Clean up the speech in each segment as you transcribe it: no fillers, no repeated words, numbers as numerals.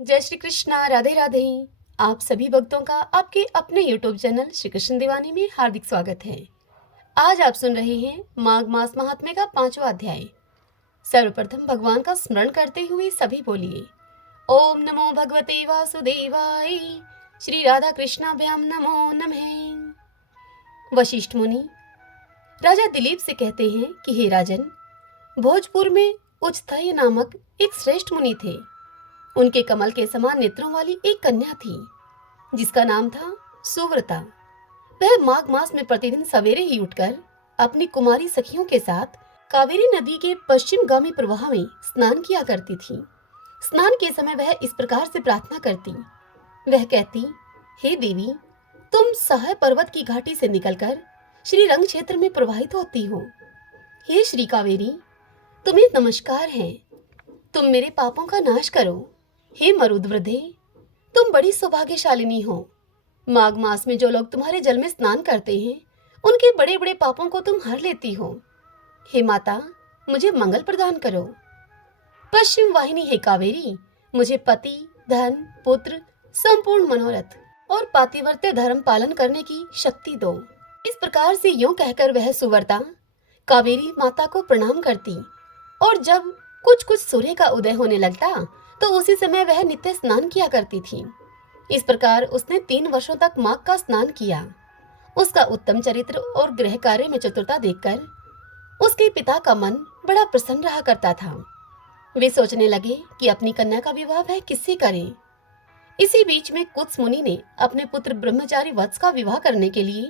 जय श्री कृष्णा, राधे राधे। आप सभी भक्तों का आपके अपने यूट्यूब चैनल श्री कृष्ण दीवानी में हार्दिक स्वागत है। आज आप सुन रहे हैं माघ मास महात्म्य का 5वां अध्याय। सर्वप्रथम भगवान का स्मरण करते हुए सभी बोलिए ओम नमो भगवते वासुदेवाय। श्री राधा कृष्णाभ्याम नमो नमः। वशिष्ठ मुनि राजा दिलीप से कहते हैं कि हे राजन, भोजपुर में उच्चथय नामक एक श्रेष्ठ मुनि थे। उनके कमल के समान नेत्रों वाली एक कन्या थी जिसका नाम था सुव्रता। वह माघ मास में प्रतिदिन सवेरे ही उठकर अपनी कुमारी सखियों के साथ कावेरी नदी के पश्चिम गामी प्रवाह में स्नान किया करती थी। स्नान के समय वह इस प्रकार से प्रार्थना करती। वह कहती, हे देवी, तुम सह पर्वत की घाटी से निकलकर श्री रंग क्षेत्र में प्रवाहित होती हो। हे श्री कावेरी, तुम्हें नमस्कार है। तुम मेरे पापों का नाश करो। हे मरुद्वृद्धे, तुम बड़ी सौभाग्यशालिनी हो। माघ मास में जो लोग तुम्हारे जल में स्नान करते हैं उनके बड़े बड़े पापों को तुम हर लेती हो। हे माता, मुझे मंगल प्रदान करो। पश्चिम वाहिनी हे कावेरी, मुझे पति, धन, पुत्र, संपूर्ण मनोरथ और पातिव्रत्य धर्म पालन करने की शक्ति दो। इस प्रकार से यूं कहकर वह सुवर्ता कावेरी माता को प्रणाम करती और जब कुछ कुछ सूर्य का उदय होने लगता तो उसी समय वह नित्य स्नान किया करती थी। इस प्रकार उसने 3 वर्षों तक माघ का स्नान किया। उसका उत्तम चरित्र और गृह कार्य में चतुरता देखकर उसके पिता का मन बड़ा प्रसन्न रहा करता था। वे सोचने लगे कि अपनी कन्या का विवाह वह किससे करें। इसी बीच में कुत्स मुनि ने अपने पुत्र ब्रह्मचारी वत्स का विवाह करने के लिए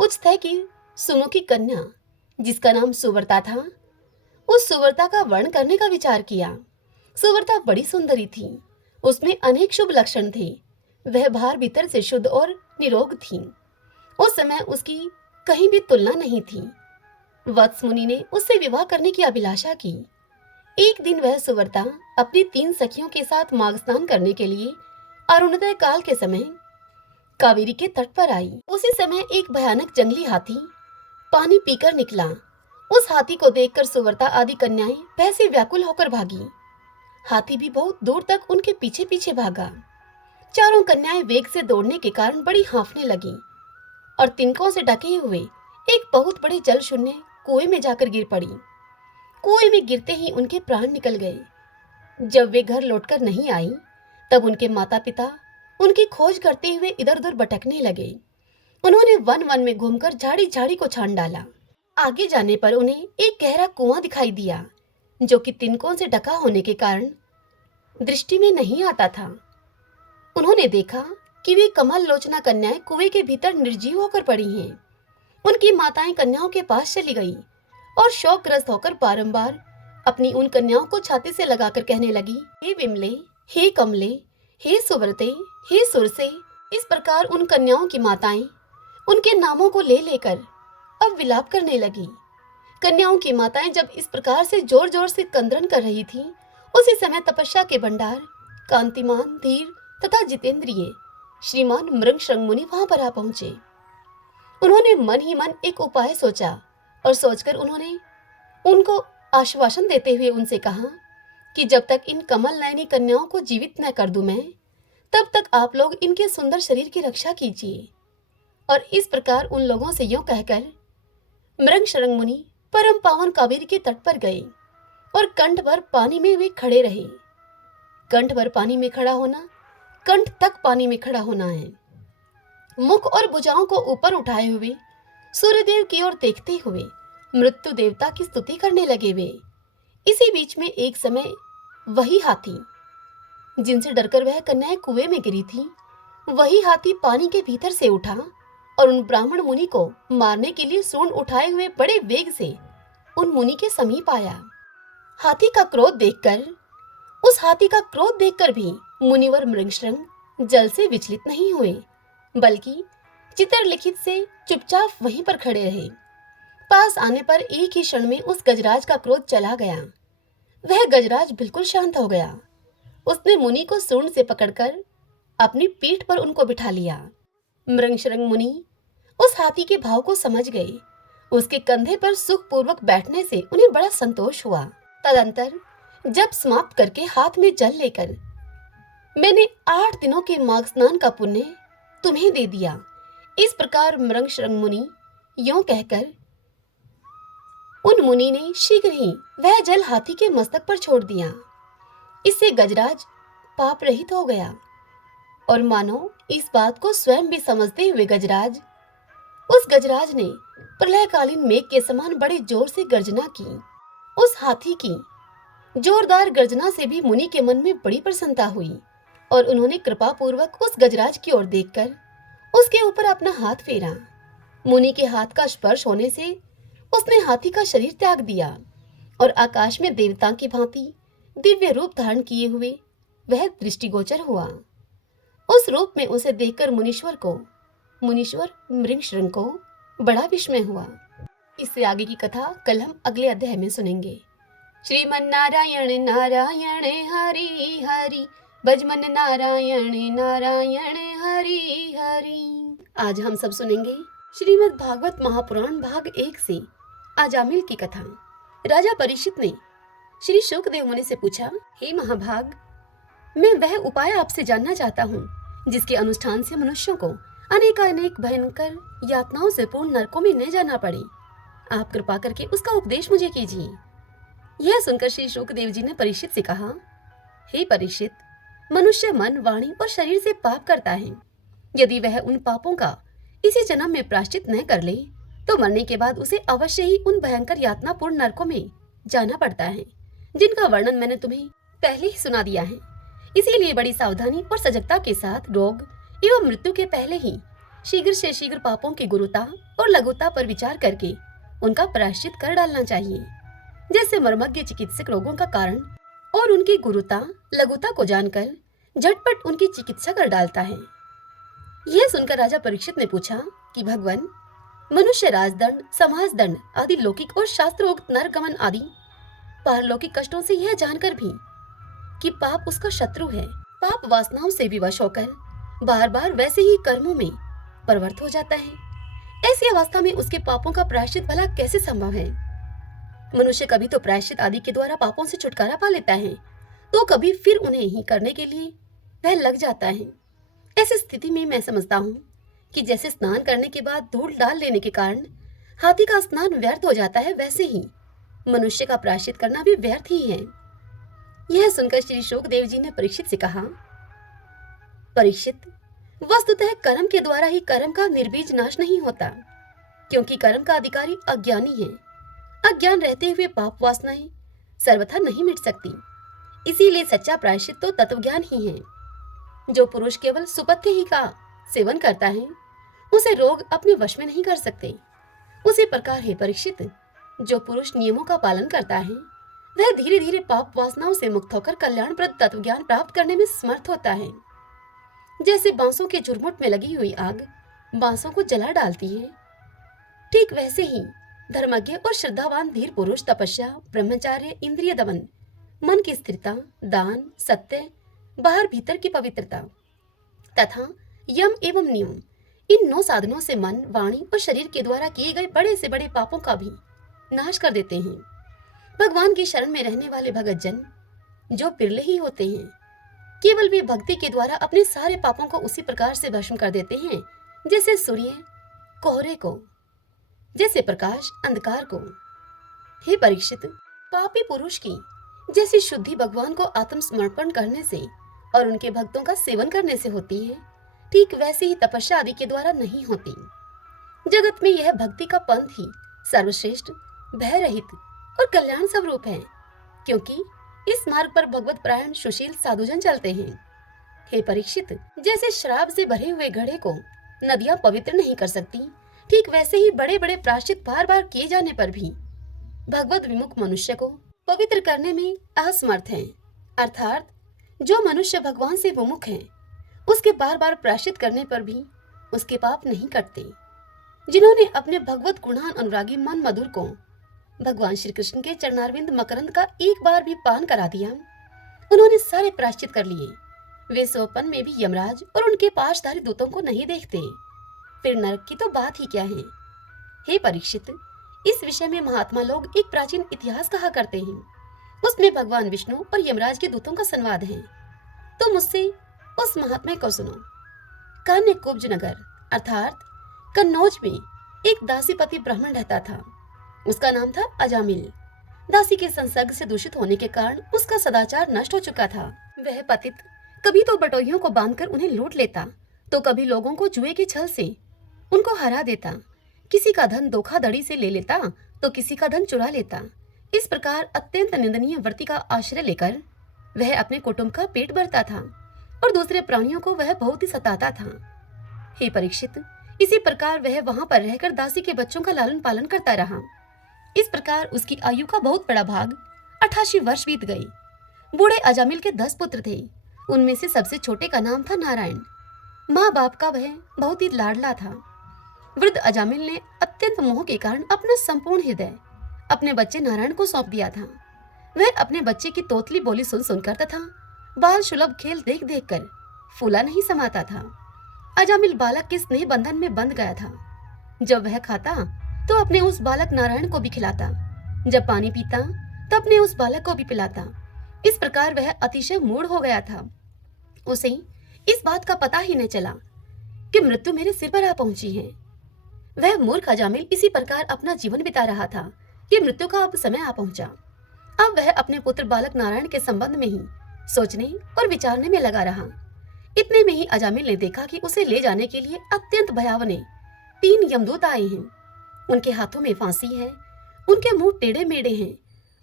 उच्चथय की सुमुखी कन्या, जिसका नाम सुवर्ता था, उस सुवर्ता का वर्ण करने का विचार किया। सुवर्ता बड़ी सुंदरी थी। उसमें अनेक शुभ लक्षण थे। वह बाहर भीतर से शुद्ध और निरोग थी। उस समय उसकी कहीं भी तुलना नहीं थी। वत्स मुनि ने उससे विवाह करने की अभिलाषा की। एक दिन वह सुवर्ता अपनी 3 सखियों के साथ माघ स्नान करने के लिए अरुणोदय काल के समय कावेरी के तट पर आई। उसी समय एक भयानक जंगली हाथी पानी पीकर निकला। उस हाथी को देखकर सुवर्ता आदि कन्याएं भय से व्याकुल होकर भागी। हाथी भी बहुत दूर तक उनके पीछे पीछे भागा। चारों कन्याएं वेग से दौड़ने के कारण बड़ी हांफने लगी और तिनकों से ढके हुए एक बहुत बड़े जल शून्य कुएं में जाकर गिर पड़ी। कुएं में गिरते ही उनके प्राण निकल गए। जब वे घर लौटकर नहीं आई तब उनके माता पिता उनकी खोज करते हुए इधर उधर भटकने लगे। उन्होंने वन वन में घूमकर झाड़ी झाड़ी को छान डाला। आगे जाने पर उन्हें एक गहरा कुआं दिखाई दिया जो कि तिनकों से ढका होने के कारण दृष्टि में नहीं आता था। उन्होंने देखा कि वे कमल लोचना कन्याएं कुएं के भीतर निर्जीव होकर पड़ी हैं। उनकी माताएं कन्याओं के पास चली गई और शोकग्रस्त होकर बारंबार अपनी उन कन्याओं को छाती से लगाकर कहने लगी, हे विमले, हे कमले, हे सुव्रते, हे सुरसे। इस प्रकार उन कन्याओं की माताएं उनके नामों को ले लेकर अब विलाप करने लगी। कन्याओं की माताएं जब इस प्रकार से जोर जोर से क्रंदन कर रही थी, उसी समय तपस्या के भंडार कांतिमान, धीर तथा जितेंद्रिय श्रीमान मृंगशृंग मुनि वहां पर आ पहुंचे। उन्होंने मन ही मन एक उपाय सोचा और सोचकर उन्होंने उनको आश्वासन देते हुए उनसे कहा कि जब तक इन कमल नयनी कन्याओं को जीवित न कर दूं मैं, तब तक आप लोग इनके सुंदर शरीर की रक्षा कीजिए। और इस प्रकार उन लोगों से यूं कहकर मृंगशृंग मुनि परम पावन कावेरी के तट पर गए और कंठ भर पानी में वे खड़े रहे। कंठ भर पानी में खड़ा होना, कंठ तक पानी में खड़ा होना है। मुख और भुजाओं को ऊपर उठाए हुए सूर्यदेव की ओर देखते हुए मृत्यु देवता की स्तुति करने लगे वे। इसी बीच में एक समय वही हाथी जिनसे डरकर वह कन्याएं कुएं में गिरी थी, वही हाथी पानी के भीतर से उठा और उन ब्राह्मण मुनि को मारने के लिए सूंड उठाए हुए बड़े वेग से उन मुनि के समीप आया। हाथी का क्रोध देखकर उस हाथी का क्रोध देखकर भी मुनिवर मृंगशृंग जल से विचलित नहीं हुए, बल्कि चित्रलिखित से चुपचाप वहीं पर खड़े रहे। पास आने पर एक ही क्षण में उस गजराज का क्रोध चला गया। वह गजराज बिल्कुल शांत हो गया। उसने मुनि को सूंड से पकड़कर अपनी पीठ पर उनको बिठा लिया। मृंगशृंग मुनि उस हाथी के भाव को समझ गए। उसके कंधे पर सुखपूर्वक बैठने से उन्हें बड़ा संतोष हुआ। तदंतर जब समाप्त करके हाथ में जल लेकर मैंने 8 दिनों के माघ स्नान का पुण्य तुम्हें दे दिया। इस प्रकार मृंग शृंग मुनि यों कहकर उन मुनि ने शीघ्र ही वह जल हाथी के मस्तक पर छोड़ दिया। इससे गजराज पाप रहित हो गया और मानो इस बात को स्वयं भी समझते हुए उस गजराज ने प्रलयकालीन मेघ के समान बड़े जोर से गर्जना की। उस हाथी की जोरदार गर्जना से भी मुनि के मन में बड़ी प्रसन्नता हुई और उन्होंने कृपा पूर्वक उस गजराज की ओर देखकर उसके ऊपर अपना हाथ फेरा। मुनि के हाथ का स्पर्श होने से उसने हाथी का शरीर त्याग दिया और आकाश में देवता की भांति दिव्य रूप धारण किए हुए वह दृष्टिगोचर हुआ। उस रूप में उसे देखकर मुनीश्वर मृंगशृंग को बड़ा विस्मय हुआ। इससे आगे की कथा कल हम अगले अध्याय में सुनेंगे। श्रीमन्नारायण नारायण हरि हरि, भजमन नारायण नारायण हरि हरि। आज हम सब सुनेंगे श्रीमद् भागवत महापुराण भाग 1 से आजामिल की कथा। राजा परीक्षित ने श्री शुकदेव मुनि से पूछा, हे महाभाग, मैं वह उपाय आपसे जानना चाहता हूँ जिसके अनुष्ठान से मनुष्यों को अनेक भयंकर यातनाओं से पूर्ण नरकों में न जाना पड़े। आप कृपा करके उसका उपदेश मुझे कीजिए। यह सुनकर श्री शुकदेव जी ने परीक्षित से कहा, हे परीक्षित, मनुष्य मन, वाणी और शरीर से पाप करता है। यदि वह उन पापों का इसी जन्म में प्रायश्चित न कर ले तो मरने के बाद उसे अवश्य ही उन भयंकर यातनापूर्ण नरकों में जाना पड़ता है जिनका वर्णन मैंने तुम्हें पहले ही सुना दिया है। इसीलिए बड़ी सावधानी और सजगता के साथ रोग एवं मृत्यु के पहले ही शीघ्र से शीघ्र पापों की गुरुता और लघुता पर विचार करके उनका प्रायश्चित कर डालना चाहिए। जैसे मर्मज्ञ चिकित्सक रोगों का कारण और उनकी गुरुता लघुता को जानकर झटपट उनकी चिकित्सा कर डालता है। यह सुनकर राजा परीक्षित ने पूछा कि भगवान, मनुष्य राजदंड, समाज दंड आदि लौकिक और शास्त्रोक्त नरगमन आदि पारलौकिक कष्टों से यह जानकर भी कि पाप उसका शत्रु है, पाप वासनाओं से विवश होकर बार बार वैसे ही कर्मों में प्रवृत्त हो जाता है। ऐसी अवस्था में उसके पापों का प्रायश्चित भला कैसे संभव है? मनुष्य कभी तो प्रायश्चित आदि के द्वारा पापों से छुटकारा पा लेता है तो कभी फिर उन्हें ही करने के लिए वह लग जाता है। ऐसी स्थिति में मैं समझता हूँ कि जैसे स्नान करने के बाद धूल डाल लेने के कारण हाथी का स्नान व्यर्थ हो जाता है, वैसे ही मनुष्य का प्रायश्चित करना भी व्यर्थ ही है। यह सुनकर श्री शुकदेव जी ने परीक्षित से कहा, परीक्षित, वस्तुतः कर्म के द्वारा ही कर्म का निर्बीज नाश नहीं होता, क्योंकि कर्म का अधिकारी अज्ञानी है। अज्ञान रहते हुए पाप वासनाएं सर्वथा नहीं मिट सकती। इसीलिए सच्चा प्रायश्चित तो तत्वज्ञान ही है। जो पुरुष केवल सुपथ्य ही का सेवन करता है उसे रोग अपने वश में नहीं कर सकते। उसी प्रकार है परीक्षित, जो पुरुष नियमों का पालन करता है वह धीरे धीरे पाप वासनाओं से मुक्त होकर कल्याणप्रद तत्वज्ञान प्राप्त करने में समर्थ होता है। जैसे बांसों के झुरमुट में लगी हुई आग बांसों को जला डालती है, ठीक वैसे ही धर्मज्ञ और श्रद्धावान धीर पुरुष तपस्या, ब्रह्मचार्य, इंद्रिय दमन, मन की स्थिरता, दान, सत्य, बाहर भीतर की पवित्रता तथा यम एवं नियम, इन 9 साधनों से मन, वाणी और शरीर के द्वारा किए गए बड़े से बड़े पापों का भी नाश कर देते हैं। भगवान की शरण में रहने वाले भगत जन जो बिरले ही होते हैं, केवल वे भक्ति के द्वारा अपने सारे पापों को उसी प्रकार से भस्म कर देते हैं जैसे सूर्य कोहरे को, जैसे प्रकाश अंधकार को। हे परीक्षित, पापी पुरुष की जैसी शुद्धि भगवान को आत्मसमर्पण करने से और उनके भक्तों का सेवन करने से होती है, ठीक वैसे ही तपस्या आदि के द्वारा नहीं होती। जगत में यह भक्ति का पंथ ही सर्वश्रेष्ठ, भय रहित और कल्याण स्वरूप है, क्योंकि इस मार्ग पर भगवत परायण सुशील साधुजन चलते हैं। हे परीक्षित, जैसे शराब से भरे हुए घड़े को नदियां पवित्र नहीं कर सकती, ठीक वैसे ही बड़े बड़े प्रायश्चित बार बार किए जाने पर भी भगवत विमुख मनुष्य को पवित्र करने में असमर्थ हैं। अर्थात जो मनुष्य भगवान से विमुख है उसके बार बार प्रायश्चित करने पर भी उसके पाप नहीं कटते। जिन्होंने अपने भगवत गुणान अनुरागी मन मधुर को भगवान श्री कृष्ण के चरणारविंद मकरंद का एक बार भी पान करा दिया, उन्होंने सारे प्रायश्चित कर लिए। वे सोपन में भी यमराज और उनके पाशधारी दूतों को नहीं देखते, फिर नरक की तो बात ही क्या है। हे परीक्षित, इस विषय में महात्मा लोग एक प्राचीन इतिहास कहा करते हैं। उसमें भगवान विष्णु और यमराज के दूतों का संवाद है। तुम उससे उस महात्मा को सुनो। कन्य कुब्ज नगर अर्थात कन्नौज में एक दासीपति ब्राह्मण रहता था। उसका नाम था अजामिल। दासी के संसर्ग से दूषित होने के कारण उसका सदाचार नष्ट हो चुका था। वह पतित कभी तो बटोहियों को बांधकर उन्हें लूट लेता, तो कभी लोगों को जुए के छल से उनको हरा देता। किसी का धन धोखाधड़ी से ले लेता तो किसी का धन चुरा लेता। इस प्रकार अत्यंत निंदनीय वृत्ति का आश्रय लेकर वह अपने कुटुंब का पेट भरता था और दूसरे प्राणियों को वह बहुत ही सताता था। हे परीक्षित, इसी प्रकार वह वहां पर रहकर दासी के बच्चों का लालन पालन करता रहा। इस प्रकार उसकी आयु का बहुत बड़ा भाग 88 वर्ष बीत गई। बूढ़े अजामिल के 10 पुत्र थे। उनमें से सबसे छोटे का नाम था नारायण। माँ बाप का वह बहुत ही लाडला था। वृद्ध अजामिल ने अत्यंत मोह के कारण अपना संपूर्ण हृदय अपने बच्चे नारायण को सौंप दिया था। वह अपने बच्चे की तोतली बोली सुन सुनकर तथा बाल सुलभ खेल देख देख कर फूला नहीं समाता था। अजामिल बालक के स्नेह बंधन में बंध गया था। जब वह खाता तो अपने उस बालक नारायण को भी खिलाता, जब पानी पीता तो अपने उस बालक को भी पिलाता। इस प्रकार वह अतिशय मूढ़ हो गया था। उसे इस बात का पता ही न चला कि मृत्यु मेरे सिर पर आ पहुंची है। वह मूर्ख अजामिल इसी प्रकार अपना जीवन बिता रहा था कि मृत्यु का अब समय आ पहुंचा। अब वह अपने पुत्र बालक नारायण के संबंध में ही सोचने और विचारने में लगा रहा। इतने में ही अजामिल ने देखा कि उसे ले जाने के लिए अत्यंत भयावने 3 यमदूत आए हैं। उनके हाथों में फांसी है, उनके मुंह टेढ़े मेढ़े हैं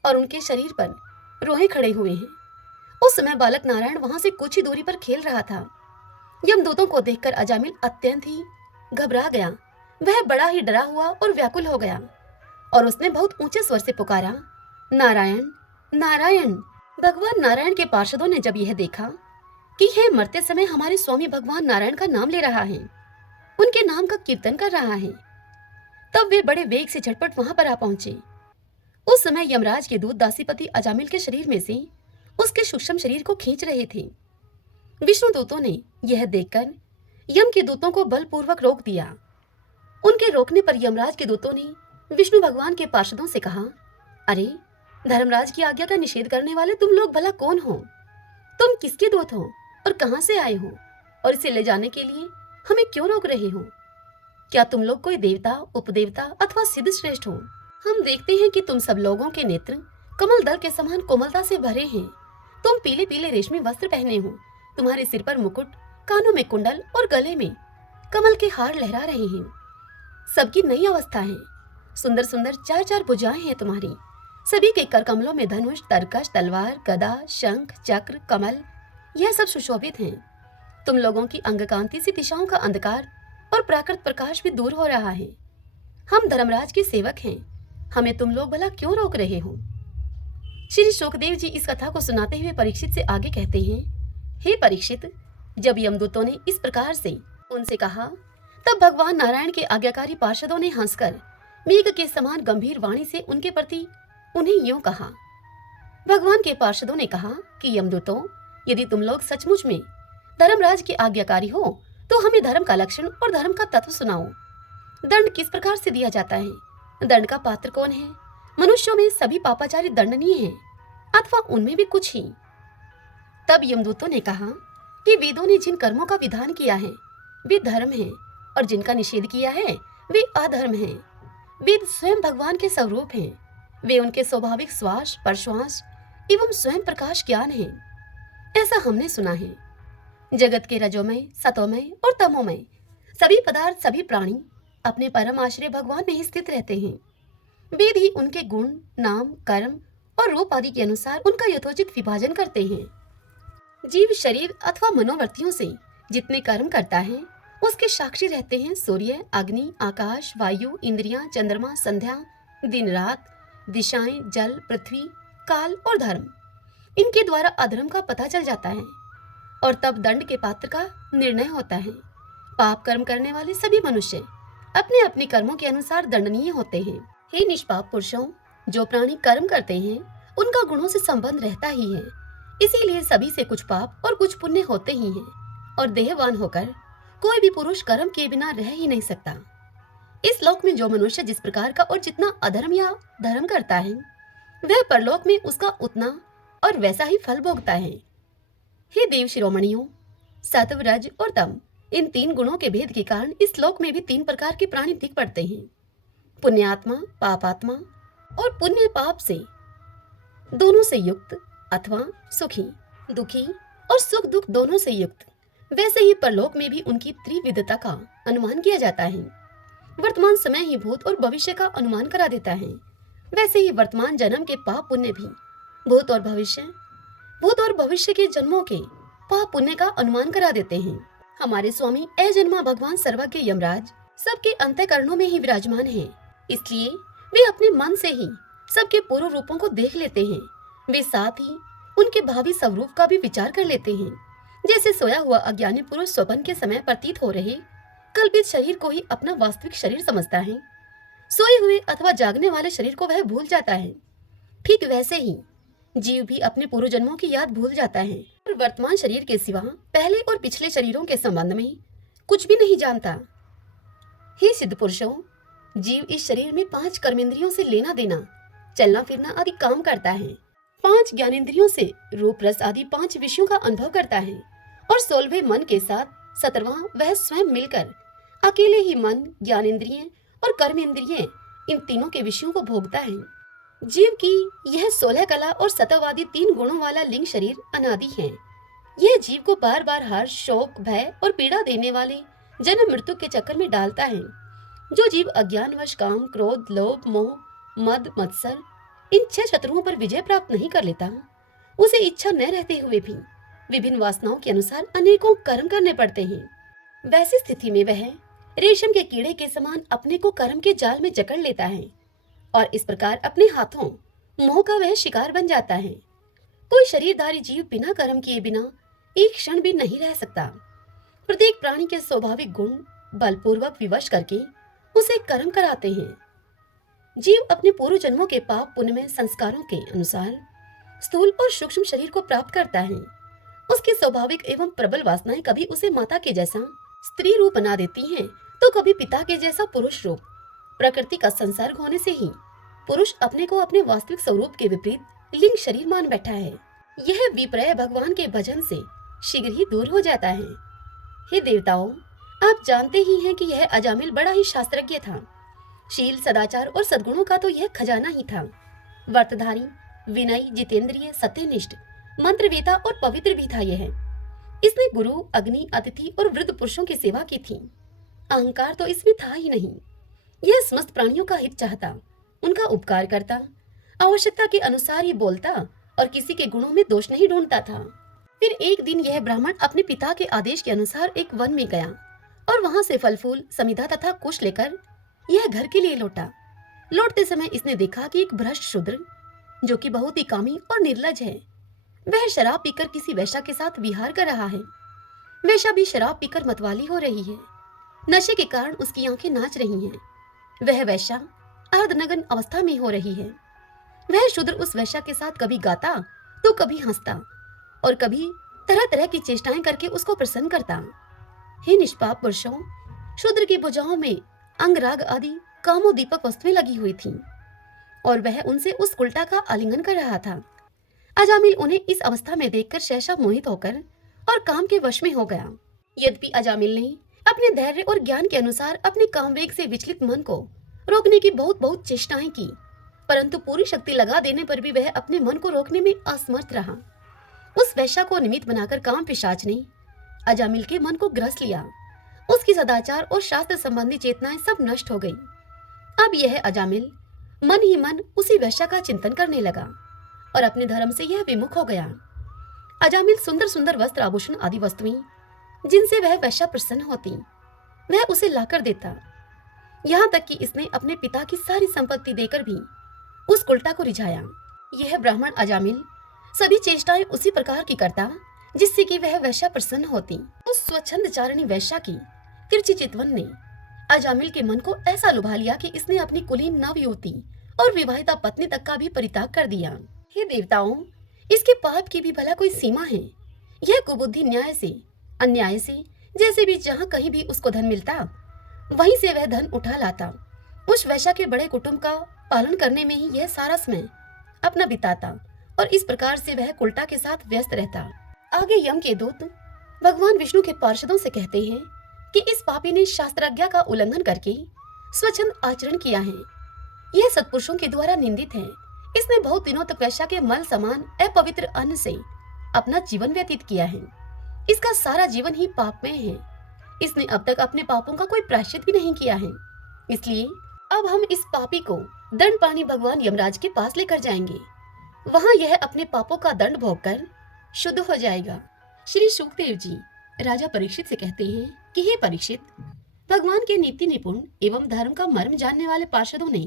और उनके शरीर पर रोए खड़े हुए हैं। उस समय बालक नारायण वहां से कुछ ही दूरी पर खेल रहा था। यमदूतों को देखकर अजामिल अत्यंत ही घबरा गया। वह बड़ा ही डरा हुआ और व्याकुल हो गया और उसने बहुत ऊंचे स्वर से पुकारा, नारायण नारायण। भगवान नारायण के पार्षदों ने जब यह देखा कि यह मरते समय हमारे स्वामी भगवान नारायण का नाम ले रहा है, उनके नाम का कीर्तन कर रहा है, तब वे बड़े वेग से झटपट वहां पर आ पहुंचे। उस समय यमराज के दूत दासीपति अजामिल के शरीर में से उसके सूक्ष्म शरीर को खींच रहे थे। विष्णु दूतों ने यह देखकर यम के दूतों को बलपूर्वक रोक दिया। उनके रोकने पर यमराज के दूतों ने विष्णु भगवान के पार्षदों से कहा, अरे धर्मराज की आज्ञा का निषेध करने वाले तुम लोग भला कौन हो? तुम किसके दूत हो और कहां से आए हो और इसे ले जाने के लिए हमें क्यों रोक रहे हो? क्या तुम लोग कोई देवता, उपदेवता अथवा सिद्ध श्रेष्ठ हो? हम देखते हैं कि तुम सब लोगों के नेत्र कमल दल के समान कोमलता से भरे हैं। तुम पीले पीले रेशमी वस्त्र पहने हो, तुम्हारे सिर पर मुकुट, कानों में कुंडल और गले में कमल के हार लहरा रहे हैं। सबकी नई अवस्था है। सुंदर सुंदर 4 भुजाएं हैं तुम्हारी। सभी के कर कमलों में धनुष, तरकश, तलवार, गदा, शंख, चक्र, कमल यह सब सुशोभित हैं। तुम लोगों की अंगकांति से दिशाओं का अंधकार और प्राकृत प्रकाश भी दूर हो रहा है। हम धर्मराज के सेवक हैं, हमें तुम लोग भला क्यों रोक रहे हो? श्री शुकदेव जी इस कथा को सुनाते हुए परीक्षित से आगे कहते हैं, हे परीक्षित, जब यमदूतों ने इस प्रकार से उनसे कहा, तब भगवान नारायण के आज्ञाकारी पार्षदों ने हंसकर मेघ के समान गंभीर वाणी से उनके प्रति उन्हें यूं कहा। भगवान के पार्षदों ने कहा कि यमदूतों, यदि तुम लोग सचमुच में धर्मराज के आज्ञाकारी हो तो हमें धर्म का लक्षण और धर्म का तत्व सुनाओ। दंड किस प्रकार से दिया जाता है? दंड का पात्र कौन है? मनुष्यों में सभी पापाचारी दंडनीय हैं अथवा उनमें भी कुछ ही? तब यमदूतों ने कहा कि वेदों ने जिन कर्मों का विधान किया है वे धर्म हैं और जिनका निषेध किया है वे अधर्म हैं। वेद स्वयं भगवान के स्वरूप हैं। वे उनके स्वाभाविक श्वास, प्रश्वास एवं स्वयं प्रकाश ज्ञान हैं। ऐसा हमने सुना है। जगत के रजोमय, सतोमय और तमोमय सभी पदार्थ, सभी प्राणी अपने परम आश्रय भगवान में ही स्थित रहते हैं। वेद ही उनके गुण, नाम, कर्म और रूप आदि के अनुसार उनका यथोचित विभाजन करते हैं। जीव शरीर अथवा मनोवृत्तियों से जितने कर्म करता है उसके साक्षी रहते हैं सूर्य, अग्नि, आकाश, वायु, इंद्रियां, चंद्रमा, संध्या, दिन रात, दिशाएं, जल, पृथ्वी, काल और धर्म। इनके द्वारा अधर्म का पता चल जाता है और तब दंड के पात्र का निर्णय होता है। पाप कर्म करने वाले सभी मनुष्य अपने अपने कर्मों के अनुसार दंडनीय होते हैं। हे निष्पाप पुरुषों, जो प्राणी कर्म करते हैं उनका गुणों से संबंध रहता ही है। इसीलिए सभी से कुछ पाप और कुछ पुण्य होते ही हैं और देहवान होकर कोई भी पुरुष कर्म किए बिना रह ही नहीं सकता। इस लोक में जो मनुष्य जिस प्रकार का और जितना अधर्म या धर्म करता है वह परलोक में उसका उतना और वैसा ही फल भोगता है। हे देव शिरोमणियों, सत्व, रज और तम, इन 3 गुणों के भेद के कारण इस लोक में भी 3 प्रकार के प्राणी दिख पड़ते हैं। पुण्यात्मा, पापात्मा और पुण्य पाप से दोनों से युक्त अथवा सुखी, दुखी और सुख दुख दोनों से युक्त। वैसे ही परलोक में भी उनकी त्रिविधता का अनुमान किया जाता है। वर्तमान समय ही भूत और भविष्य का अनुमान करा देता है। वैसे ही वर्तमान जन्म के पाप पुण्य भी भूत और भविष्य के जन्मों के पाप पुण्य का अनुमान करा देते हैं। हमारे स्वामी अजन्मा भगवान सर्वज्ञ यमराज सबके अंतःकरणों में ही विराजमान हैं। इसलिए वे अपने मन से ही सबके पूर्व रूपों को देख लेते हैं। वे साथ ही उनके भावी स्वरूप का भी विचार कर लेते हैं। जैसे सोया हुआ अज्ञानी पुरुष स्वप्न के समय प्रतीत हो रहे कल्पित शरीर को ही अपना वास्तविक शरीर समझता है, सोए हुए अथवा जागने वाले शरीर को वह भूल जाता है। ठीक वैसे ही जीव भी अपने पूर्व जन्मों की याद भूल जाता है और वर्तमान शरीर के सिवा पहले और पिछले शरीरों के संबंध में कुछ भी नहीं जानता। हे सिद्ध पुरुषों, जीव इस शरीर में 5 कर्मेंद्रियों से लेना देना, चलना फिरना आदि काम करता है। 5 ज्ञानेंद्रियों से रूप रस आदि 5 विषयों का अनुभव करता है और 16वें मन के साथ 17वां वह स्वयं मिलकर अकेले ही मन, ज्ञानेंद्रिय और कर्मेंद्रिय इन तीनों के विषयों को भोगता है। जीव की यह 16 कला और सत्ववादी 3 गुणों वाला लिंग शरीर अनादि है। यह जीव को बार बार हर्ष, शोक, भय और पीड़ा देने वाले जन्म मृत्यु के चक्कर में डालता है। जो जीव अज्ञानवश काम, क्रोध, लोभ, मोह, मद, मत्सर इन 6 शत्रुओं पर विजय प्राप्त नहीं कर लेता, उसे इच्छा न रहते हुए भी विभिन्न वासनाओं के अनुसार अनेकों कर्म करने पड़ते हैं। वैसी स्थिति में वह रेशम के कीड़े के समान अपने को कर्म के जाल में जकड़ लेता है और इस प्रकार अपने हाथों मोह का वह शिकार बन जाता है। कोई शरीरधारी जीव बिना कर्म किए बिना एक क्षण भी नहीं रह सकता। प्रत्येक प्राणी के स्वाभाविक गुण बलपूर्वक विवश करके उसे कर्म कराते हैं। जीव अपने पूर्व जन्मों के पाप पुण्य में संस्कारों के अनुसार स्थूल और सूक्ष्म शरीर को प्राप्त करता है। उसकी स्वाभाविक एवं प्रबल वासनाएं कभी उसे माता के जैसा स्त्री रूप बना देती हैं, तो कभी पिता के जैसा पुरुष रूप। प्रकृति का संसर्ग होने से ही पुरुष अपने को अपने वास्तविक स्वरूप के विपरीत लिंग शरीर मान बैठा है। यह विपर्य भगवान के भजन से शीघ्र ही दूर हो जाता है। हे देवताओं, आप जानते ही हैं कि यह अजामिल बड़ा ही शास्त्रज्ञ था। शील, सदाचार और सद्गुणों का तो यह खजाना ही था। व्रतधारी, विनयी, जितेंद्रिय, सत्यनिष्ठ, मंत्रवेता और पवित्र भी था यह। इसने गुरु, अग्नि, अतिथि और वृद्ध पुरुषों की सेवा की थी। अहंकार तो इसमें था ही नहीं। यह समस्त प्राणियों का हित चाहता, उनका उपकार करता, आवश्यकता के अनुसार ही बोलता और किसी के गुणों में दोष नहीं ढूंढता था। फिर एक दिन यह ब्राह्मण अपने पिता के आदेश के अनुसार एक वन में गया और वहां से फल फूल, समिधा तथा कुश लेकर यह घर के लिए लौटा। लौटते समय इसने देखा कि एक भ्रष्ट शूद्र, जो कि बहुत ही कामी और निर्लज है, वह शराब पीकर किसी वैश्या के साथ विहार कर रहा है। वैश्या भी शराब पीकर मतवाली हो रही है। नशे के कारण उसकी आंखें नाच रही हैं। वह वैश्या अर्धनग्न अवस्था में हो रही है। वह शूद्र उस वैश्या के साथ कभी गाता तो कभी हंसता और कभी तरह तरह की चेष्टाएं करके उसको प्रसन्न करता। हे निष्पाप पुरुषों, शूद्र की भुजाओं में अंगराग आदि कामोदीपक वस्तुएं लगी हुई थीं और वह उनसे उस उल्टा का आलिंगन कर रहा था। अजामिल उन्हें इस अवस्था में देखकर सहसा मोहित होकर और काम के वश में हो गया। यद्यपि अजामिल ने अपने धैर्य और ज्ञान के अनुसार अपने कामवेग से विचलित मन को रोकने की बहुत चेष्टाएं की, परंतु पूरी शक्ति लगा देने पर भी वह अपने मन को रोकने में असमर्थ रहा। उस वैश्या को निमित्त बनाकर काम पिशाच ने अजामिल के मन को ग्रस लिया। उसकी सदाचार और शास्त्र संबंधी चेतनाएं सब नष्ट हो गई। अब यह अजामिल मन ही मन उसी वैश्या का चिंतन करने लगा और अपने धर्म से यह विमुख हो गया। अजामिल सुंदर सुंदर वस्त्र, आभूषण आदि वस्तुएं जिनसे वह वैश्या प्रसन्न होती, वह उसे लाकर देता। यहाँ तक कि इसने अपने पिता की सारी संपत्ति देकर भी उस उल्टा को रिझाया। यह ब्राह्मण अजामिल सभी चेष्टाएं उसी प्रकार की करता जिससे कि वह वैश्या प्रसन्न होती। उस स्वच्छंद चारिणी वैश्या की तिरछी चितवन ने अजामिल के मन को ऐसा लुभा लिया कि इसने अपनी कुलीन नवयुवती और विवाहिता पत्नी तक का भी परित्याग कर दिया। हे देवताओं, इसके पाप की भी भला कोई सीमा है। यह कुबुद्धि न्याय से, अन्याय से, जैसे भी जहाँ कहीं भी उसको धन मिलता वहीं से वह धन उठा लाता। उस वैश्या के बड़े कुटुंब का पालन करने में ही यह सारा समय अपना बिताता और इस प्रकार से वह कुल्टा के साथ व्यस्त रहता। आगे यम के दूत भगवान विष्णु के पार्षदों से कहते हैं कि इस पापी ने शास्त्राज्ञा का उल्लंघन करके स्वच्छंद आचरण किया है। यह सत्पुरुषों के द्वारा निंदित है। इसने बहुत दिनों तपस्या के मल समान अपवित्र अन्न से अपना जीवन व्यतीत किया है। इसका सारा जीवन ही पापमय है। इसने अब तक अपने पापों का कोई प्रायश्चित भी नहीं किया है। इसलिए अब हम इस पापी को दंड पानी भगवान यमराज के पास लेकर जाएंगे। वहां यह अपने पापों का दंड भोगकर शुद्ध हो जाएगा। श्री शुकदेव जी राजा परीक्षित से कहते हैं कि हे परीक्षित, भगवान के नीति निपुण एवं धर्म का मर्म जानने वाले पार्षदों ने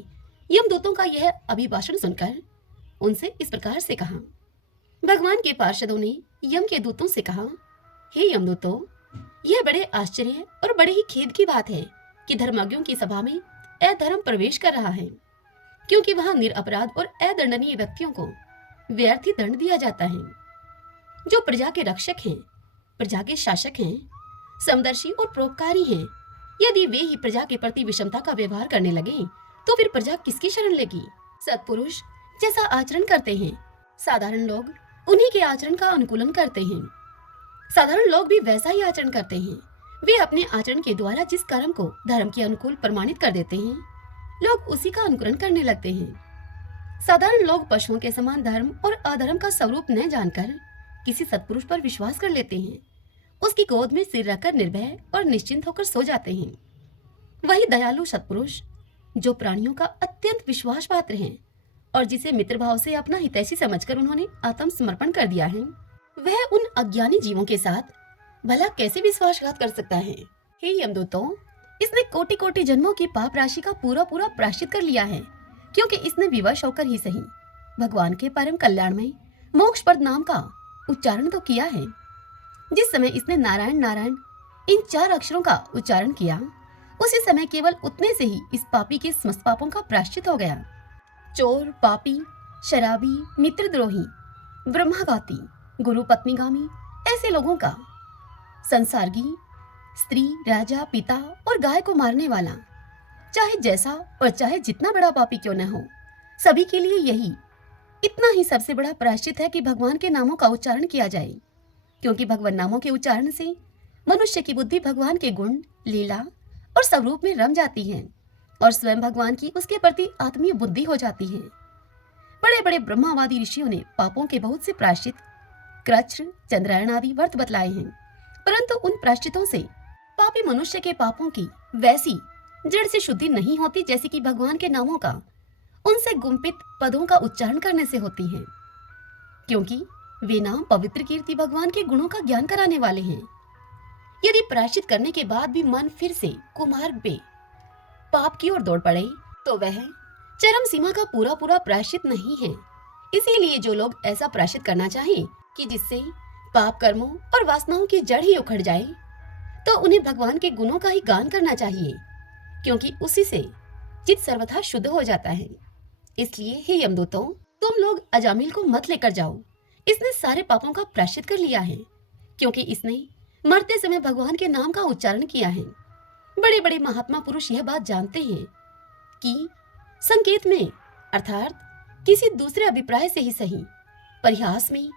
यमदूतों का यह अभिभाषण सुनकर उनसे इस प्रकार से कहा। भगवान के पार्षदों ने यम के दूतों से कहा, हे यमदूतों, यह बड़े आश्चर्य और बड़े ही खेद की बात है कि धर्मज्ञों की सभा में अधर्म प्रवेश कर रहा है, क्योंकि वहां निरपराध और अदंडनीय व्यक्तियों को व्यर्थ ही दंड दिया जाता है। जो प्रजा के रक्षक हैं, प्रजा के शासक हैं, समदर्शी और परोपकारी हैं, यदि वे ही प्रजा के प्रति विषमता का व्यवहार करने लगे तो फिर प्रजा किसकी शरण लेगी? सत्पुरुष जैसा आचरण करते हैं, साधारण लोग उन्हीं के आचरण का अनुकूलन करते हैं। साधारण लोग भी वैसा ही आचरण करते हैं। वे अपने आचरण के द्वारा जिस कर्म को धर्म के अनुकूल प्रमाणित कर देते हैं, लोग उसी का अनुकरण करने लगते हैं। साधारण लोग पशुओं के समान धर्म और अधर्म का स्वरूप न जानकर किसी सत्पुरुष पर विश्वास कर लेते हैं। उसकी गोद में सिर रखकर निर्भय और निश्चिंत होकर सो जाते हैं। वही दयालु सत्पुरुष जो प्राणियों का अत्यंत विश्वास पात्र हैं और जिसे मित्र भाव से अपना हितैषी समझकर उन्होंने आत्मसमर्पण कर दिया है, वह उन अज्ञानी जीवों के साथ भला कैसे विश्वासघात कर सकता है? हे यमदूतों, इसने कोटि कोटि जन्मों की पाप राशि का पूरा पूरा प्रायश्चित कर लिया है, क्योंकि इसने विवश होकर ही सही भगवान के परम कल्याणमय मोक्षप्रद नाम का उच्चारण तो किया है। जिस समय इसने नारायण नारायण इन 4 अक्षरों का उच्चारण किया, उसी समय केवल उतने से ही इस पापी के समस्त पापों का प्रायश्चित हो गया। चोर, पापी, शराबी, मित्रद्रोही, ब्रह्माघाती, गुरु पत्नीगामी ऐसे लोगों का, संसारगी, स्त्री, राजा, पिता और गाय को मारने वाला, चाहे जैसा और चाहे जितना बड़ा पापी क्यों न हो, सभी के लिए यही इतना ही सबसे बड़ा प्रायश्चित है कि भगवान के नामों का उच्चारण किया जाए, क्योंकि भगवान नामों के उच्चारण से मनुष्य की बुद्धि भगवान के गुण, लीला और स्वरूप में रम जाती है और स्वयं भगवान की उसके प्रति आत्मीय बुद्धि हो जाती है। बड़े बड़े ब्रह्मावादी ऋषियों ने पापों के बहुत से प्रायश्चित, कृच्छ, चंद्रायण आदि व्रत बतलाए हैं, परंतु उन प्रायश्चितों से पापी मनुष्य के पापों की वैसी जड़ से शुद्धि नहीं होती जैसे कि भगवान के नामों का उनसे गुम्पित पदों का उच्चारण करने से होती है, क्योंकि वे नाम पवित्र कीर्ति भगवान के गुणों का ज्ञान कराने वाले हैं। यदि प्रायश्चित करने के बाद भी मन फिर से कुमार्ग पे पाप की ओर दौड़ पड़े तो वह चरम सीमा का पूरा पूरा प्रायश्चित नहीं है। इसीलिए जो लोग ऐसा प्रायश्चित करना चाहें कि जिससे पाप कर्मों और वासनाओं की जड़ ही उखड़ जाए, तो उन्हें भगवान के गुणों का ही गान करना चाहिए, क्योंकि उसी से चित्त सर्वथा शुद्ध हो जाता है। इसलिए हे यमदूतों, तुम लोग अजामिल को मत लेकर जाओ। इसने सारे पापों का प्रायश्चित कर लिया है, क्योंकि इसने मरते समय भगवान के नाम का उच्चारण किया है। बड़े बड़े महात्मा पुरुष यह बात जानते हैं कि संकेत में अर्थात किसी दूसरे अभिप्राय से ही सही, परिहास में,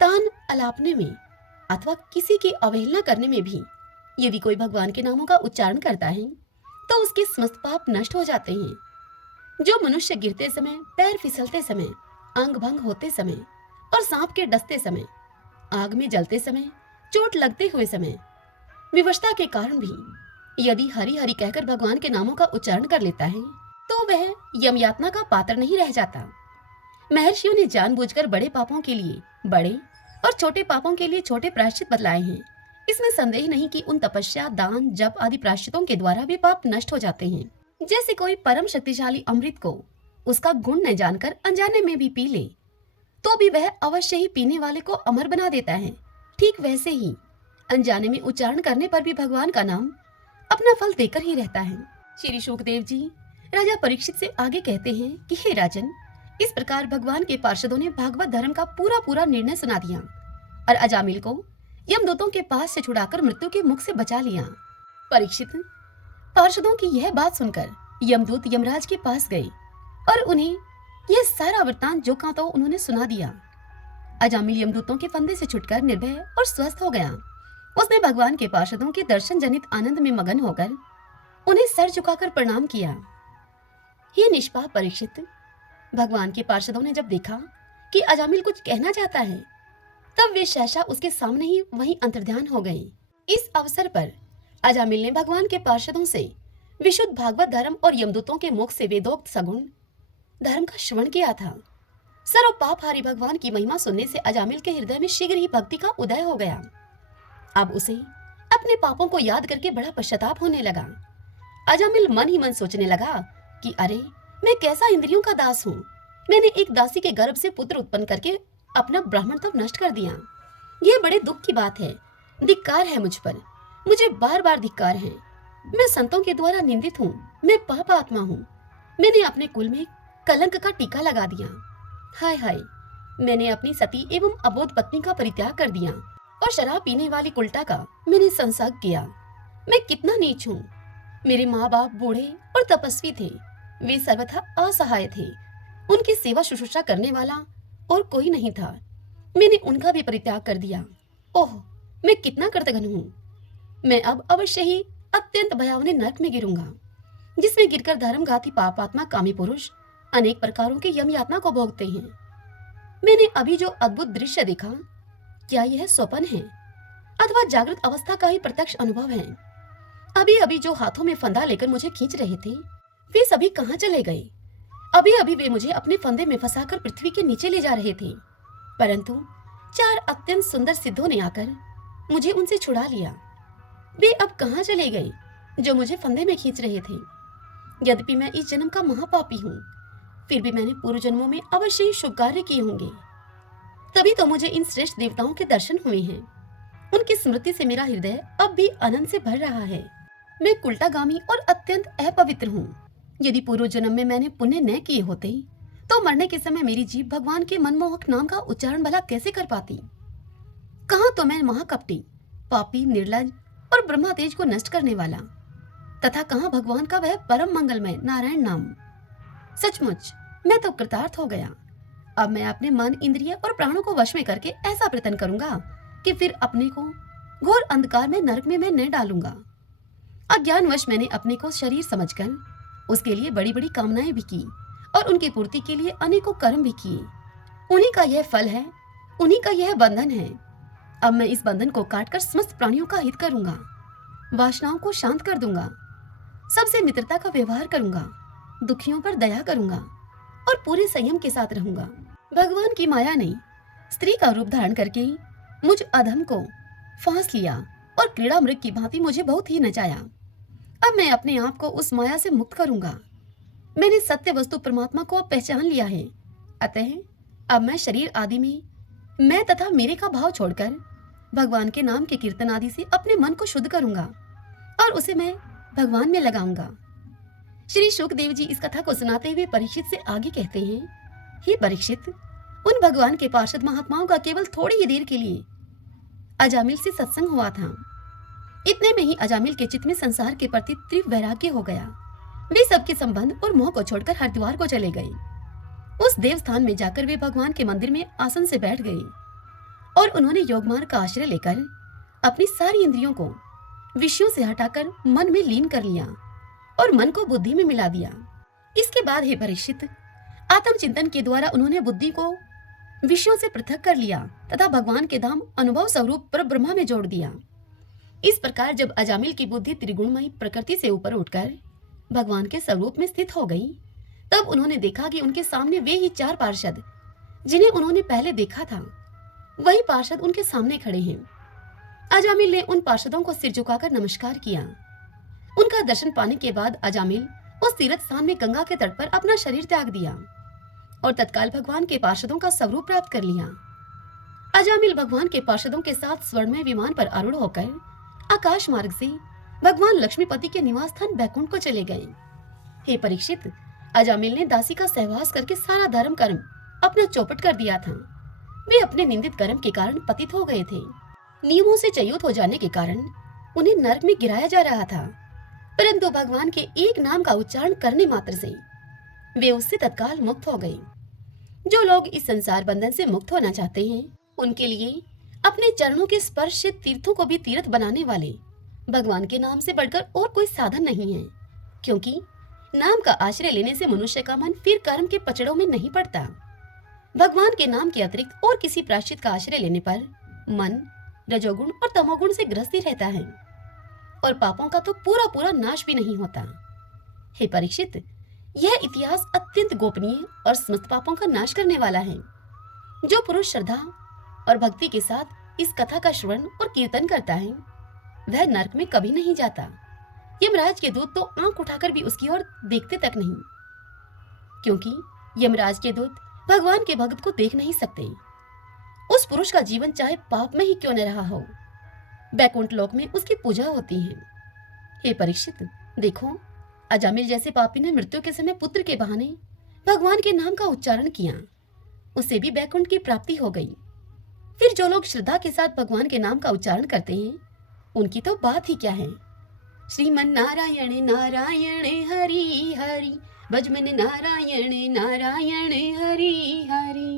तान अलापने में अथवा किसी की अवहेलना करने में भी यदि कोई भगवान के नामों का उच्चारण करता है तो उसके समस्त पाप नष्ट हो जाते हैं। जो मनुष्य गिरते समय, पैर फिसलते समय, अंग भंग होते समय और सांप के डसते समय, आग में जलते समय, चोट लगते हुए समय, विवशता के कारण भी यदि हरि हरि कहकर भगवान के नामों का उच्चारण कर लेता है तो वह यम यातना का पात्र नहीं रह जाता। महर्षियों ने जानबूझकर बड़े पापों के लिए बड़े और छोटे पापों के लिए छोटे प्रायश्चित बतलाए हैं। इसमें संदेह नहीं कि उन तपस्या, दान, जप आदि प्रायश्चितों के द्वारा भी पाप नष्ट हो जाते हैं। जैसे कोई परम शक्तिशाली अमृत को उसका गुण न जानकर अनजाने में भी पी ले तो भी वह अवश्य ही पीने वाले को अमर बना देता है, ठीक वैसे ही अनजाने में उच्चारण करने पर भी भगवान का नाम अपना फल देकर ही रहता है। श्री शुकदेव जी राजा परीक्षित से आगे कहते हैं कि हे राजन, इस प्रकार भगवान के पार्षदों ने भागवत धर्म का पूरा पूरा निर्णय सुना दिया और अजामिल को यमदूतों के पास से छुड़ाकर मृत्यु के मुख से बचा लिया। परीक्षित पार्षदों की यह बात सुनकर यमदूत यमराज के पास गए और उन्हें यह सारा वृत्तांत जो कहा तो उन्होंने सुना दिया। अजामिल यमदूतों के फंदे से छुटकर निर्भय और स्वस्थ हो गया। उसने भगवान के पार्षदों के दर्शन जनित आनंद में मगन होकर उन्हें सर झुकाकर प्रणाम किया। ये निष्पाप परीक्षित, भगवान के पार्षदों ने जब देखा कि अजामिल कुछ कहना चाहता है, तब वे सहसा उसके सामने ही वहीं अंतर्ध्यान हो गए। इस अवसर पर अजामिल ने भगवान के पार्षदों से विशुद्ध भागवत धर्म और यमदूतों के मुख से वेदोक्त सगुण धर्म का श्रवण किया था। सर्व पापहारी भगवान की महिमा सुनने से अजामिल के हृदय में शीघ्र ही भक्ति का उदय हो गया। अब उसे अपने पापों को याद करके बड़ा पश्चाताप होने लगा। अजामिल मन ही मन सोचने लगा कि अरे, मैं कैसा इंद्रियों का दास हूँ। मैंने एक दासी के गर्भ से पुत्र उत्पन्न करके अपना ब्राह्मणत्व नष्ट कर दिया। यह बड़े दुख की बात है। धिक्कार है मुझ पर, मुझे बार बार धिक्कार है। मैं संतों के द्वारा निंदित हूँ, मैं पाप आत्मा हूँ। मैंने अपने कुल में कलंक का टीका लगा दिया। हाय हाय, मैंने अपनी सती एवं अबोध पत्नी का परित्याग कर दिया और शराब पीने वाली कुल्टा का मैंने संसर्ग किया। मैं कितना नीच हूँ। मेरे माँ बाप बूढ़े और तपस्वी थे, वे सर्वथा असहाय थे। उनकी सेवा शुश्रूषा करने वाला और कोई नहीं था। मैंने उनका भी परित्याग कर दिया। ओह, मैं कितना कृतघ्न हूँ। मैं अब अवश्य ही अत्यंत भयावने नरक में गिरूंगा, जिसमें गिरकर धर्मघाती पापात्मा कामी पुरुष अनेक प्रकारों की यम यातना को भोगते हैं। मैंने अभी जो अद्भुत दृश्य देखा, क्या यह स्वप्न है अथवा जागृत अवस्था का ही प्रत्यक्ष अनुभव है? अभी अभी जो हाथों में फंदा लेकर मुझे खींच रहे थे, वे सभी कहाँ चले गए? अभी अभी वे मुझे अपने फंदे में फंसाकर पृथ्वी के नीचे ले जा रहे थे, परंतु 4 अत्यंत सुंदर सिद्धों ने आकर मुझे उनसे छुड़ा लिया। वे अब कहाँ चले गए जो मुझे फंदे में खींच रहे थे? यद्यपि मैं इस जन्म का महापापी हूँ, फिर भी मैंने पूर्व जन्मों में अवश्य ही शुभ कार्य किए होंगे, तभी तो मुझे इन श्रेष्ठ देवताओं के दर्शन हुए हैं। उनकी स्मृति से मेरा हृदय अब भी आनंद से भर रहा है। मैं कुल्टागामी और अत्यंत अपवित्र हूँ। यदि पूर्व जन्म में मैंने पुण्य न किए होते, तो मरने के समय मेरी जीभ भगवान के मनमोहक नाम का उच्चारण भला कैसे कर पाती? कहाँ तो मैं महाकपटी, पापी, निर्लज और ब्रह्मा तेज को नष्ट करने वाला, तथा कहाँ भगवान का वह परम मंगलमय नारायण नाम। सचमुच मैं तो कृतार्थ हो गया। अब मैं अपने मन, इंद्रिय और प्राणों को वश में करके ऐसा प्रयत्न करूंगा कि फिर अपने को घोर अंधकार में नरक में मैं न डालूंगा। अज्ञानवश मैंने अपने को शरीर समझकर उसके लिए बड़ी बड़ी कामनाएं भी की और उनकी पूर्ति के लिए अनेकों कर्म भी किए। उन्हीं का यह फल है, उन्हीं का यह बंधन है। अब मैं इस बंधन को काटकर समस्त प्राणियों का हित करूंगा, वासनाओं को शांत कर दूंगा, सबसे मित्रता का व्यवहार करूंगा, दुखियों पर दया करूंगा और पूरे संयम के साथ रहूंगा। भगवान की माया ने स्त्री का रूप धारण करके मुझ अधम को फांस लिया और क्रीड़ा मृग की भांति मुझे बहुत ही नचाया। अब मैं अपने आप को उस माया से मुक्त करूंगा। मैंने सत्य वस्तु परमात्मा को अब पहचान लिया है। अतः अब मैं शरीर आदि में मैं तथा मेरे का भाव छोड़कर भगवान के नाम के कीर्तन आदि से अपने मन को शुद्ध करूंगा और उसे मैं भगवान में लगाऊंगा। श्री शुकदेव जी इस कथा को सुनाते हुए परीक्षित से आगे कहते हैं, हे परीक्षित, उन भगवान के पार्षद महात्माओं का केवल थोड़ी ही देर के लिए अजामिल से सत्संग हुआ था। इतने में ही अजामिल के चित्त में संसार के प्रति तीव्र वैराग्य हो गया। वे सबके संबंध और मोह को छोड़कर हरिद्वार को चले गए। उस देव स्थान में जाकर वे भगवान के मंदिर में आसन से बैठ गए और उन्होंने योगमार्ग का आश्रय लेकर अपनी सारी इंद्रियों को विषयों से हटाकर मन में लीन कर लिया और मन को बुद्धि में मिला दिया। इसके बाद हे परीक्षित, आत्मचिंतन के द्वारा उन्होंने बुद्धि को विषयों से पृथक कर लिया तथा भगवान के धाम अनुभव स्वरूप पर ब्रह्मा में जोड़ दिया। इस प्रकार जब अजामिल की बुद्धि त्रिगुणमयी प्रकृति से ऊपर उठकर भगवान के स्वरूप में स्थित हो गई, तब उन्होंने देखा कि उनके सामने वे ही 4 पार्षद जिन्हें उन्होंने पहले देखा था, वही पार्षद उनके सामने खड़े हैं। अजामिल ने उन पार्षदों को सिर झुकाकर नमस्कार किया। उनका दर्शन पाने के बाद अजामिल उस तीर्थ स्थान में गंगा के तट पर अपना शरीर त्याग दिया और तत्काल भगवान के पार्षदों का स्वरूप प्राप्त कर लिया। अजामिल भगवान के पार्षदों के साथ स्वर्णमय विमान पर आरूढ़ होकर आकाश मार्ग से भगवान लक्ष्मीपति के निवास स्थान बैकुंठ को चले गए। हे परीक्षित, अजामिल ने दासी का सहवास करके सारा धर्म कर्म अपना चौपट कर दिया था। वे अपने निंदित कर्म के कारण पतित हो गए थे। नियमों से च्युत हो जाने के कारण उन्हें नरक में गिराया जा रहा था, परंतु भगवान के एक नाम का उच्चारण करने मात्र से वे उससे तत्काल मुक्त हो गए। जो लोग इस संसार बंधन से मुक्त होना चाहते हैं, उनके लिए अपने चरणों के स्पर्श से तीर्थों को भी तीर्थ बनाने वाले भगवान के नाम से बढ़कर और कोई साधन नहीं है, क्योंकि नाम का आश्रय लेने से मनुष्य का मन फिर कर्म के पचड़ों में नहीं पड़ता। भगवान के नाम के अतिरिक्त और किसी प्रायश्चित का आश्रय लेने पर मन रजोगुण और तमोगुण से ग्रस्त ही रहता है और पापों का तो पूरा पूरा नाश भी नहीं होता। हे परीक्षित, यह इतिहास अत्यंत गोपनीय और समस्त पापों का नाश करने वाला है। जो पुरुष श्रद्धा और भक्ति के साथ इस कथा का श्रवण और कीर्तन करता है वह नरक में कभी नहीं जाता। यमराज के दूत तो आंख उठाकर भी उसकी ओर देखते तक नहीं, क्योंकि यमराज के दूत भगवान के भक्त को देख नहीं सकते। उस पुरुष का जीवन चाहे पाप में ही क्यों न रहा हो, बैकुंठ लोक में उसकी पूजा होती है। हे परीक्षित, देखो, अजामिल जैसे पापी ने मृत्यु के समय पुत्र के बहाने भगवान के नाम का उच्चारण किया, उसे भी बैकुंठ की प्राप्ति हो गई। फिर जो लोग श्रद्धा के साथ भगवान के नाम का उच्चारण करते हैं उनकी तो बात ही क्या है। श्रीमन नारायण नारायण हरि हरि, भज मन नारायण नारायण हरि हरि।